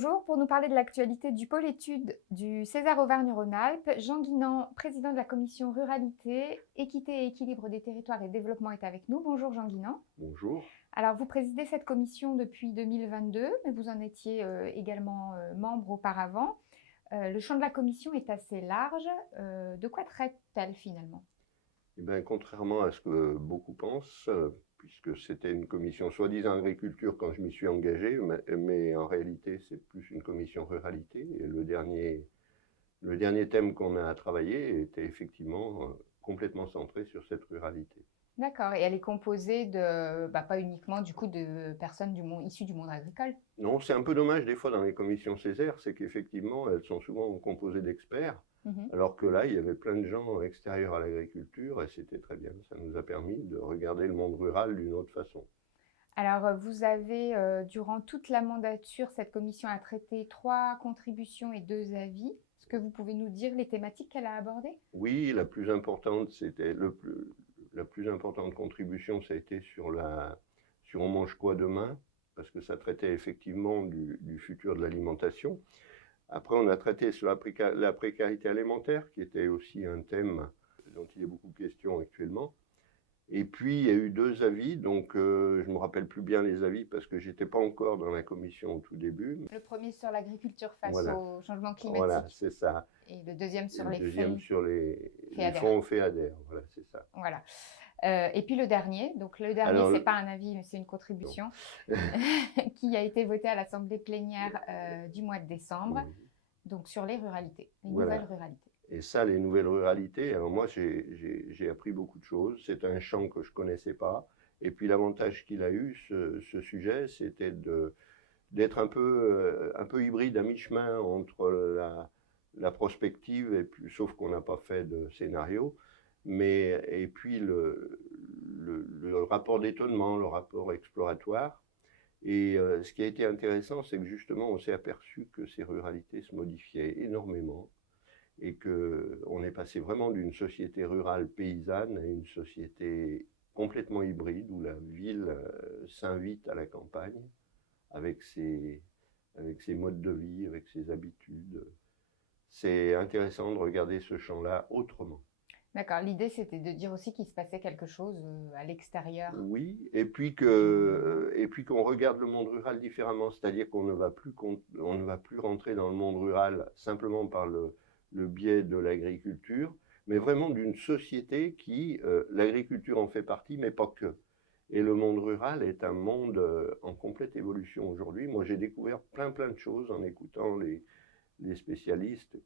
Bonjour, pour nous parler de l'actualité du pôle études du César Auvergne-Rhône-Alpes, Jean Guinan, président de la commission Ruralité, Équité et équilibre des territoires et développement est avec nous. Bonjour Jean Guinan. Bonjour. Alors vous présidez cette commission depuis 2022, mais vous en étiez également membre auparavant. Le champ de la commission est assez large. De quoi traite-t-elle finalement? Eh bien, contrairement à ce que beaucoup pensent, puisque c'était une commission soi-disant agriculture quand je m'y suis engagé, mais en réalité c'est plus une commission ruralité. Et le dernier thème qu'on a travaillé était effectivement complètement centré sur cette ruralité. D'accord, et elle est composée de, pas uniquement du coup de personnes issues du monde agricole? Non, c'est un peu dommage des fois dans les commissions Césaire, c'est qu'effectivement elles sont souvent composées d'experts, alors que là il y avait plein de gens extérieurs à l'agriculture et c'était très bien. Ça nous a permis de regarder le monde rural d'une autre façon. Alors, vous avez, durant toute la mandature, cette commission a traité 3 contributions et 2 avis. Est-ce que vous pouvez nous dire les thématiques qu'elle a abordées? Oui, la plus importante, la plus importante contribution, ça a été sur On mange quoi demain, parce que ça traitait effectivement du futur de l'alimentation. Après, on a traité sur la précarité alimentaire, qui était aussi un thème dont il y a beaucoup de questions actuellement. Et puis, il y a eu 2 avis, donc je ne me rappelle plus bien les avis parce que je n'étais pas encore dans la commission au tout début. Le premier sur l'agriculture face Voilà. au changement climatique. Voilà, c'est ça. Et le deuxième sur le les deuxième fonds sur les FEADER. fonds FEADER, voilà, c'est ça. Voilà. Et puis le dernier, donc le dernier, ce n'est pas un avis, mais c'est une contribution qui a été votée à l'Assemblée plénière du mois de décembre, donc sur les ruralités, les nouvelles ruralités. Et ça, les nouvelles ruralités, alors moi j'ai appris beaucoup de choses. C'est un champ que je ne connaissais pas. Et puis l'avantage qu'il a eu, ce sujet, c'était d'être un peu hybride, à mi-chemin entre la prospective, et puis, sauf qu'on n'a pas fait de scénario, et puis le rapport d'étonnement, le rapport exploratoire. Et ce qui a été intéressant, c'est que justement, on s'est aperçu que ces ruralités se modifiaient énormément et qu'on est passé vraiment d'une société rurale paysanne à une société complètement hybride où la ville s'invite à la campagne avec ses modes de vie, avec ses habitudes. C'est intéressant de regarder ce champ-là autrement. D'accord, l'idée c'était de dire aussi qu'il se passait quelque chose à l'extérieur. Oui, et puis qu'on regarde le monde rural différemment, c'est-à-dire qu'on ne va plus rentrer dans le monde rural simplement par le biais de l'agriculture, mais vraiment d'une société qui, l'agriculture en fait partie, mais pas que. Et le monde rural est un monde en complète évolution aujourd'hui. Moi, j'ai découvert plein de choses en écoutant les spécialistes,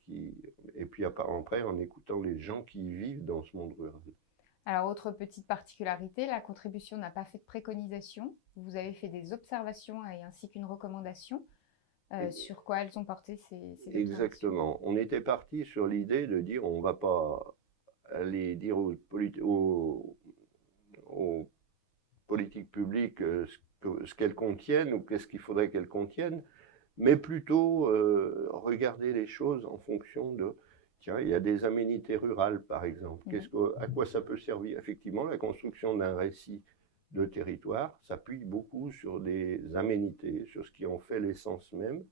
et puis après en écoutant les gens qui vivent dans ce monde rural. Alors, autre petite particularité, la contribution n'a pas fait de préconisation. Vous avez fait des observations et ainsi qu'une recommandation. Sur quoi elles ont porté ces observations? Exactement. On était parti sur l'idée de dire on ne va pas aller dire aux politiques publiques ce qu'elles contiennent ou qu'est-ce qu'il faudrait qu'elles contiennent, mais plutôt regarder les choses en fonction de, tiens, il y a des aménités rurales par exemple, à quoi ça peut servir? Effectivement, la construction d'un récit de territoire s'appuie beaucoup sur des aménités, sur ce qui en fait l'essence même.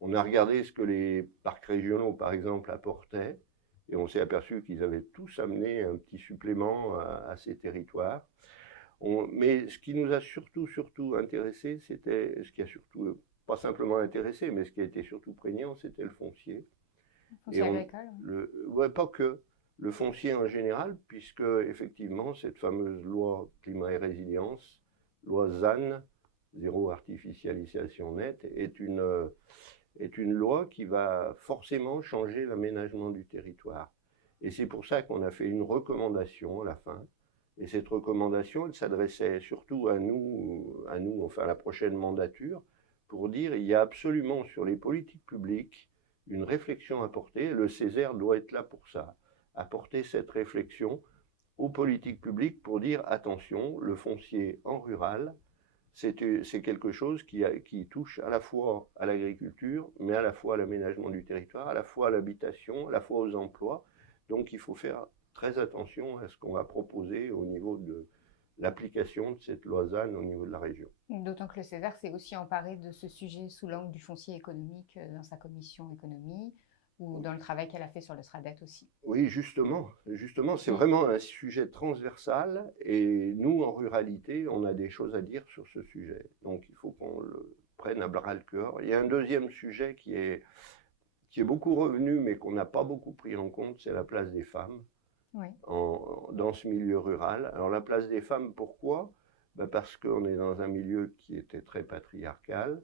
On a regardé ce que les parcs régionaux, par exemple, apportaient, et on s'est aperçu qu'ils avaient tous amené un petit supplément à ces territoires. Mais ce qui nous a surtout intéressé, c'était, ce qui a surtout, pas simplement intéressé, mais ce qui a été surtout prégnant, c'était le foncier. Le foncier agricole? Ouais, pas que. Le foncier en général, puisque effectivement, cette fameuse loi climat et résilience, loi ZAN, zéro artificialisation nette, est une loi qui va forcément changer l'aménagement du territoire. Et c'est pour ça qu'on a fait une recommandation à la fin. Et cette recommandation, elle s'adressait surtout à nous, enfin à la prochaine mandature, pour dire il y a absolument sur les politiques publiques une réflexion à porter. Le Césaire doit être là pour ça, apporter cette réflexion aux politiques publiques pour dire attention, le foncier en rural, c'est quelque chose qui touche à la fois à l'agriculture, mais à la fois à l'aménagement du territoire, à la fois à l'habitation, à la fois aux emplois. Donc il faut faire très attention à ce qu'on va proposer au niveau l'application de cette loi ZAN au niveau de la région. D'autant que le Césaire s'est aussi emparé de ce sujet sous l'angle du foncier économique dans sa commission économie ou dans le travail qu'elle a fait sur le SRADET aussi. Oui, justement, c'est vraiment un sujet transversal et nous, en ruralité, on a des choses à dire sur ce sujet. Donc, il faut qu'on le prenne à bras-le-corps. Il y a un deuxième sujet qui est beaucoup revenu, mais qu'on n'a pas beaucoup pris en compte, c'est la place des femmes dans ce milieu rural. Alors, la place des femmes, pourquoi? Parce qu'on est dans un milieu qui était très patriarcal,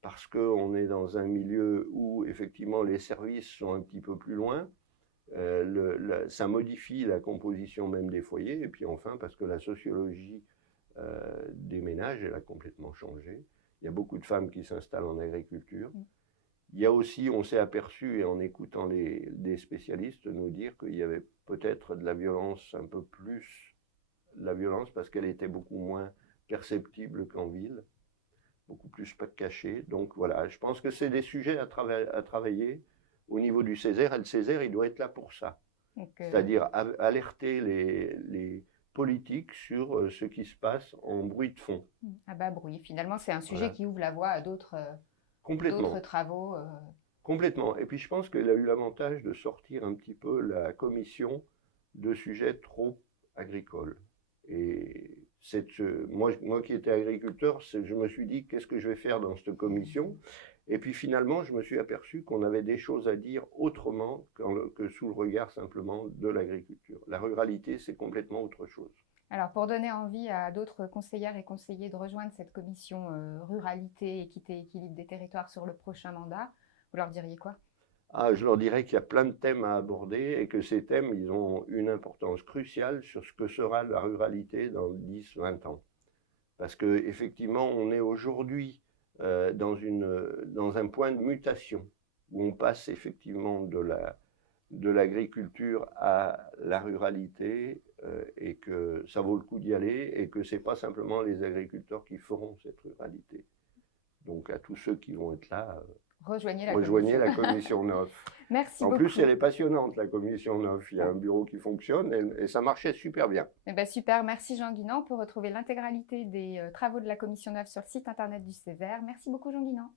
parce qu'on est dans un milieu où, effectivement, les services sont un petit peu plus loin. Ça modifie la composition même des foyers. Et puis enfin, parce que la sociologie des ménages, elle a complètement changé. Il y a beaucoup de femmes qui s'installent en agriculture. Il y a aussi, on s'est aperçu, et en écoutant des spécialistes nous dire qu'il y avait peut-être de la violence, un peu plus de la violence, parce qu'elle était beaucoup moins perceptible qu'en ville, beaucoup plus pas cachée. Donc voilà, je pense que c'est des sujets à travailler au niveau du Césaire, et le Césaire, il doit être là pour ça. C'est-à-dire alerter les politiques sur ce qui se passe en bruit de fond. À bas bruit. Finalement, c'est un sujet qui ouvre la voie à d'autres travaux. Complètement. Et puis, je pense qu'il a eu l'avantage de sortir un petit peu la commission de sujets trop agricoles. Et moi qui étais agriculteur, je me suis dit, qu'est-ce que je vais faire dans cette commission? Et puis finalement, je me suis aperçu qu'on avait des choses à dire autrement que sous le regard simplement de l'agriculture. La ruralité, c'est complètement autre chose. Alors, pour donner envie à d'autres conseillères et conseillers de rejoindre cette commission ruralité, équité, équilibre des territoires sur le prochain mandat, vous leur diriez quoi? Je leur dirais qu'il y a plein de thèmes à aborder et que ces thèmes, ils ont une importance cruciale sur ce que sera la ruralité dans 10-20 ans. Parce qu'effectivement, on est aujourd'hui dans un point de mutation où on passe effectivement de l'agriculture à la ruralité et que ça vaut le coup d'y aller et que ce n'est pas simplement les agriculteurs qui feront cette ruralité. Donc à tous ceux qui vont être là, rejoignez la commission 9. Merci beaucoup. En beaucoup. plus, elle est passionnante, la commission 9. Il y a un bureau qui fonctionne et ça marchait super bien. Super, merci Jean Guinan. On peut retrouver l'intégralité des travaux de la commission 9 sur le site internet du Césaire. Merci beaucoup Jean Guinan.